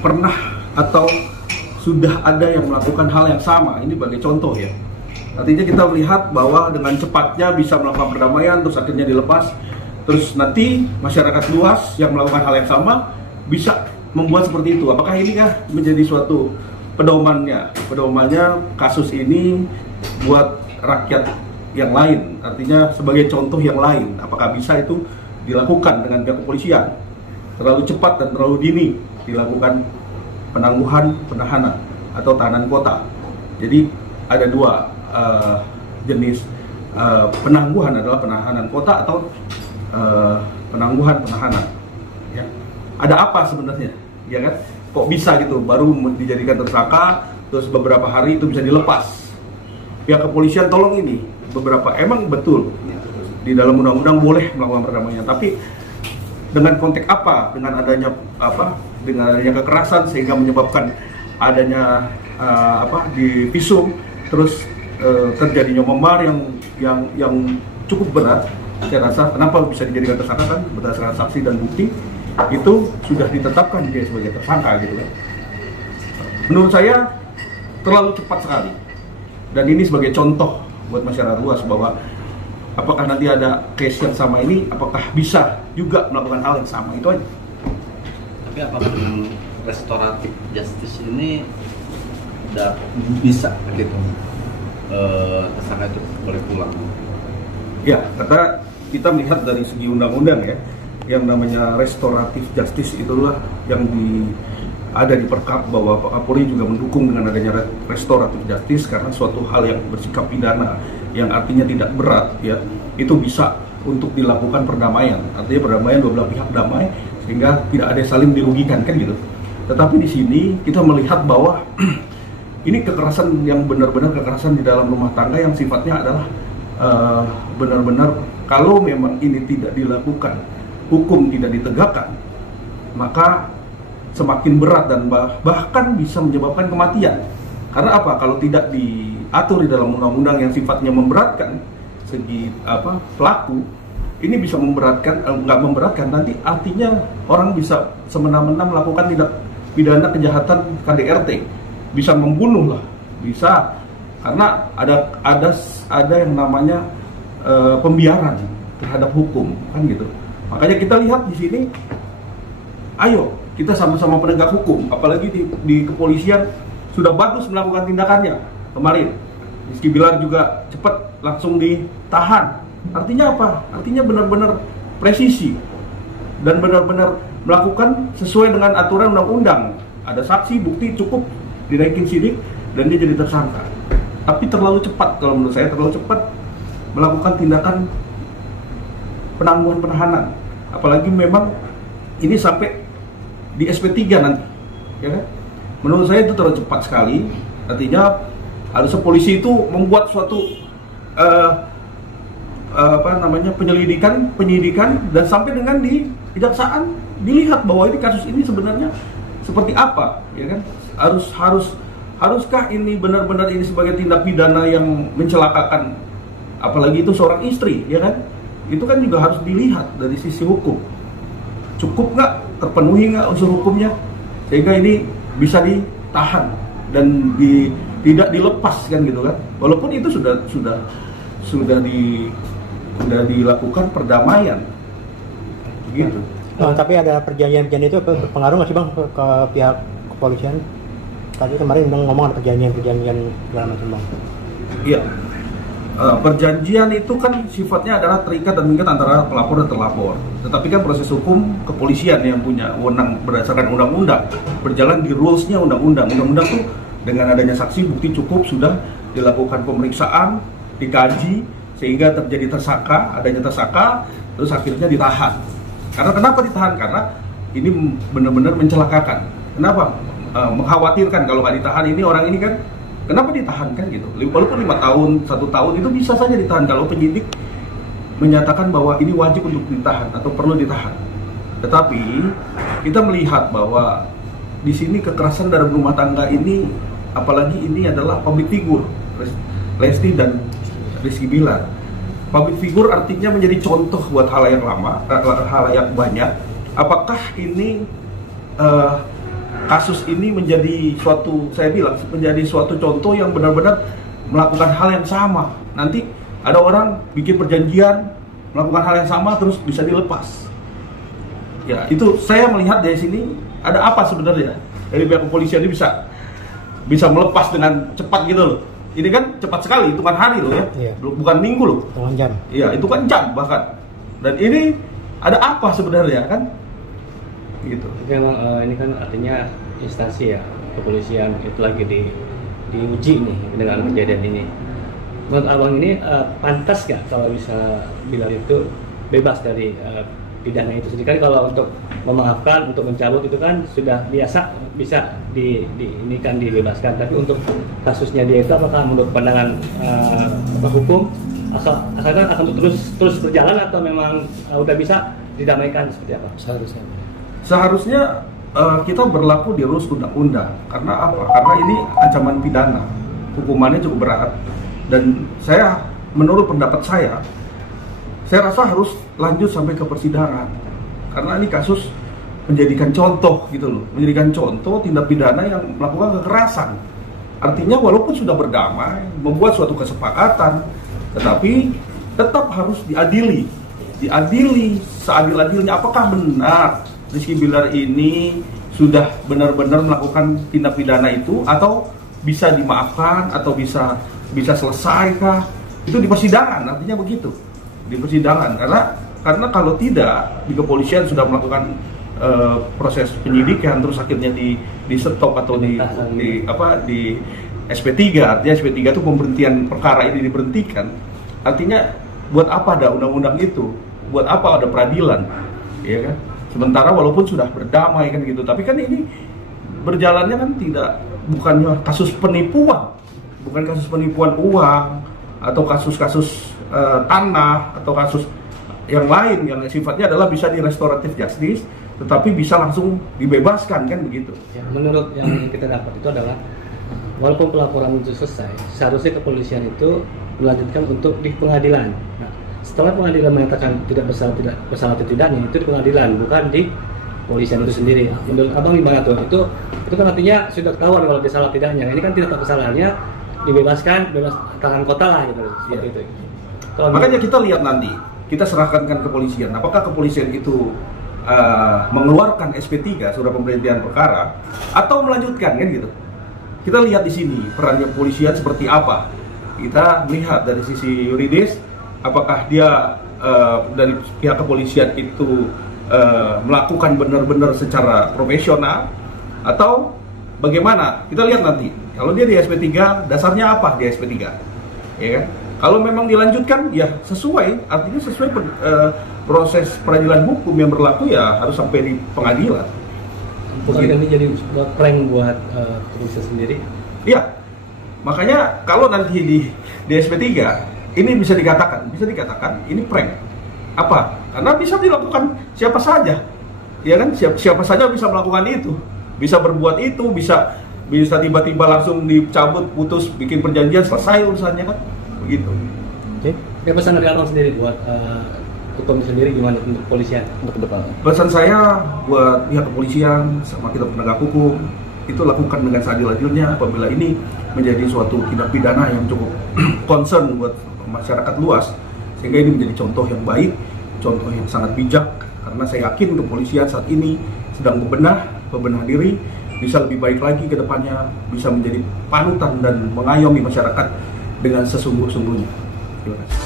pernah atau sudah ada yang melakukan hal yang sama. Ini sebagai contoh ya. Artinya kita melihat bahwa dengan cepatnya bisa melakukan perdamaian, terus akhirnya dilepas. Terus nanti masyarakat luas yang melakukan hal yang sama bisa membuat seperti itu. Apakah ini kah menjadi suatu pedomannya kasus ini buat rakyat yang lain? Artinya sebagai contoh yang lain, apakah bisa itu dilakukan dengan pihak kepolisian? Terlalu cepat dan terlalu dini dilakukan penangguhan penahanan atau tahanan kota. Jadi ada dua jenis penangguhan, adalah penahanan kota atau penangguhan penahanan. Ya. Ada apa sebenarnya? Ya kan? Kok bisa gitu baru dijadikan tersangka terus beberapa hari itu bisa dilepas? Pihak kepolisian tolong ini beberapa, emang betul di dalam undang-undang boleh melakukan perdamaian, tapi dengan konteks apa? Dengan adanya kekerasan sehingga menyebabkan adanya di visum, terus terjadinya memar yang cukup berat. Saya rasa kenapa bisa dijadikan tersangka kan berdasarkan saksi dan bukti itu sudah ditetapkan dia sebagai tersangka gitu kan. Menurut saya terlalu cepat sekali, dan ini sebagai contoh buat masyarakat luas bahwa apakah nanti ada case yang sama ini, apakah bisa juga melakukan hal yang sama, itu aja. Tapi apakah dengan restoratif justice ini udah bisa gitu tersangka itu boleh pulang? Ya, karena kita melihat dari segi undang-undang ya, yang namanya restoratif justice itulah yang ada di Perkap, bahwa Kapolri juga mendukung dengan adanya restoratif justice karena suatu hal yang bersikap pidana yang artinya tidak berat ya, itu bisa untuk dilakukan perdamaian. Artinya perdamaian dua belah pihak damai sehingga tidak ada saling dirugikan kan gitu. Tetapi di sini kita melihat bahwa ini kekerasan yang benar-benar kekerasan di dalam rumah tangga yang sifatnya adalah benar-benar kalau memang ini tidak dilakukan, hukum tidak ditegakkan, maka semakin berat dan bahkan bisa menyebabkan kematian. Karena apa? Kalau tidak diatur di dalam undang-undang yang sifatnya memberatkan segi pelaku, ini bisa memberatkan, nggak memberatkan, nanti artinya orang bisa semena-mena melakukan tindak pidana kejahatan KDRT, bisa membunuh lah, bisa, karena ada yang namanya pembiaran terhadap hukum kan gitu. Makanya kita lihat di sini, ayo kita sama-sama penegak hukum, apalagi di kepolisian sudah bagus melakukan tindakannya kemarin. Rizky Bilar juga cepat langsung ditahan. Artinya apa? Artinya benar-benar presisi dan benar-benar melakukan sesuai dengan aturan undang-undang. Ada saksi, bukti cukup dinaikin sidik dan dia jadi tersangka. Tapi terlalu cepat, kalau menurut saya terlalu cepat melakukan tindakan penangguhan penahanan. Apalagi memang ini sampai di SP3 nanti, ya kan? Menurut saya itu terlalu cepat sekali. Artinya harusnya polisi itu membuat suatu penyidikan dan sampai dengan di kejaksaan dilihat bahwa ini kasus ini sebenarnya seperti apa, ya kan? Haruskah ini benar-benar ini sebagai tindak pidana yang mencelakakan, apalagi itu seorang istri, ya kan? Itu kan juga harus dilihat dari sisi hukum. Cukup nggak, terpenuhi nggak unsur hukumnya sehingga ini bisa ditahan dan tidak dilepas kan gitu kan? Walaupun itu sudah dilakukan perdamaian, gitu. Tapi ada perjanjian itu berpengaruh nggak sih bang ke pihak kepolisian? Tadi kemarin bang ngomong ada perjanjian segala macam bang. Iya. Perjanjian itu kan sifatnya adalah terikat dan mengikat antara pelapor dan terlapor. Tetapi kan proses hukum kepolisian yang punya wewenang berdasarkan undang-undang, berjalan di rules-nya undang-undang. Undang-undang tuh dengan adanya saksi bukti cukup sudah dilakukan pemeriksaan, dikaji sehingga terjadi adanya tersangka, terus akhirnya ditahan. Karena kenapa ditahan? Karena ini benar-benar mencelakakan. Kenapa? Mengkhawatirkan kalau nggak ditahan ini orang ini kan. Kenapa ditahan kan gitu? Walaupun 5 tahun, 1 tahun itu bisa saja ditahan kalau penyidik menyatakan bahwa ini wajib untuk ditahan atau perlu ditahan. Tetapi kita melihat bahwa di sini kekerasan dalam rumah tangga ini, apalagi ini adalah public figure, Lesti dan Rizky Bilar. Public figure artinya menjadi contoh buat halayak banyak. Apakah ini kasus ini menjadi suatu, saya bilang menjadi suatu contoh yang benar-benar melakukan hal yang sama. Nanti ada orang bikin perjanjian melakukan hal yang sama terus bisa dilepas. Ya, itu saya melihat dari sini ada apa sebenarnya dari pihak kepolisian ini bisa melepas dengan cepat gitu loh. Ini kan cepat sekali, hitungan hari loh ya, Iya. bukan minggu loh. Hitungan jam. Iya, itu kan jam bahkan. Dan ini ada apa sebenarnya kan? Gitu. Tapi memang ini kan artinya instansi ya, kepolisian itu lagi diuji nih dengan kejadian ini. Menurut abang ini pantas nggak kalau bisa bilang itu bebas dari pidana itu sendiri? Kan kalau untuk memaafkan, untuk mencabut itu kan sudah biasa, bisa ini kan dibebaskan. Tapi untuk kasusnya dia itu apakah menurut pandangan hukum asalkan akan terus berjalan atau memang udah bisa didamaikan seperti apa Seharusnya kita berlaku di rules undang-undang. Karena apa? Karena ini ancaman pidana, hukumannya cukup berat. Dan menurut pendapat saya rasa harus lanjut sampai ke persidangan. Karena ini kasus menjadikan contoh gitu loh, menjadikan contoh tindak pidana yang melakukan kekerasan. Artinya walaupun sudah berdamai, membuat suatu kesepakatan, tetapi tetap harus diadili seadil-adilnya. Apakah benar Rizky Bilar ini sudah benar-benar melakukan tindak pidana itu, atau bisa dimaafkan, atau bisa selesai kah? Itu di persidangan, artinya begitu. Di persidangan, karena kalau tidak, di kepolisian sudah melakukan proses penyidikan, terus akhirnya di stop atau di SP3, artinya SP3 itu pemberhentian perkara ini diberhentikan. Artinya buat apa ada undang-undang itu? Buat apa ada peradilan? Ya kan? Sementara walaupun sudah berdamai kan gitu, tapi kan ini berjalannya kan bukannya kasus penipuan, bukan kasus penipuan uang atau kasus-kasus tanah atau kasus yang lain yang sifatnya adalah bisa di restoratif justice, tetapi bisa langsung dibebaskan kan begitu. ya, menurut yang kita dapat itu adalah walaupun pelaporan itu selesai, seharusnya kepolisian itu melanjutkan untuk di pengadilan. Nah, setelah pengadilan menyatakan tidak bersalah atau tidaknya, itu di pengadilan, bukan di kepolisian itu sendiri. Menurut abang gimana tuh? Itu kan artinya sudah ketahuan kalau dia salah tidaknya. Ini kan tidak tahu kesalahannya, dibebaskan, bebas tangan kota lah gitu, seperti itu. Makanya kita lihat nanti, kita serahkan ke kepolisian. Apakah kepolisian itu mengeluarkan SP3 surat pemberhentian perkara atau melanjutkan kan gitu? Kita lihat di sini perannya kepolisian seperti apa. Kita lihat dari sisi yuridis, apakah dia dari pihak kepolisian itu melakukan benar-benar secara profesional atau bagaimana? Kita lihat nanti. Kalau dia di SP3, dasarnya apa di SP3? Ya kan? Kalau memang dilanjutkan, ya sesuai, artinya sesuai proses peradilan hukum yang berlaku, ya harus sampai di pengadilan. Bukan ini jadi prank buat kepolisian sendiri? Iya, makanya kalau nanti di SP3 ini bisa dikatakan ini prank. Apa? Karena bisa dilakukan siapa saja, ya kan? Siapa saja bisa melakukan itu, bisa berbuat itu, bisa tiba-tiba langsung dicabut, putus, bikin perjanjian, selesai urusannya kan, begitu. Oke. Ya, pesan dari abang sendiri buat hukum sendiri gimana untuk kepolisian untuk ke depan? Pesan saya buat pihak kepolisian sama kita penegak hukum, itu lakukan dengan seadil-adilnya apabila ini menjadi suatu tindak pidana yang cukup concern buat masyarakat luas, sehingga ini menjadi contoh yang baik, contoh yang sangat bijak, karena saya yakin kepolisian saat ini sedang bebenah diri, bisa lebih baik lagi ke depannya, bisa menjadi panutan dan mengayomi masyarakat dengan sesungguh-sungguhnya. Terima kasih.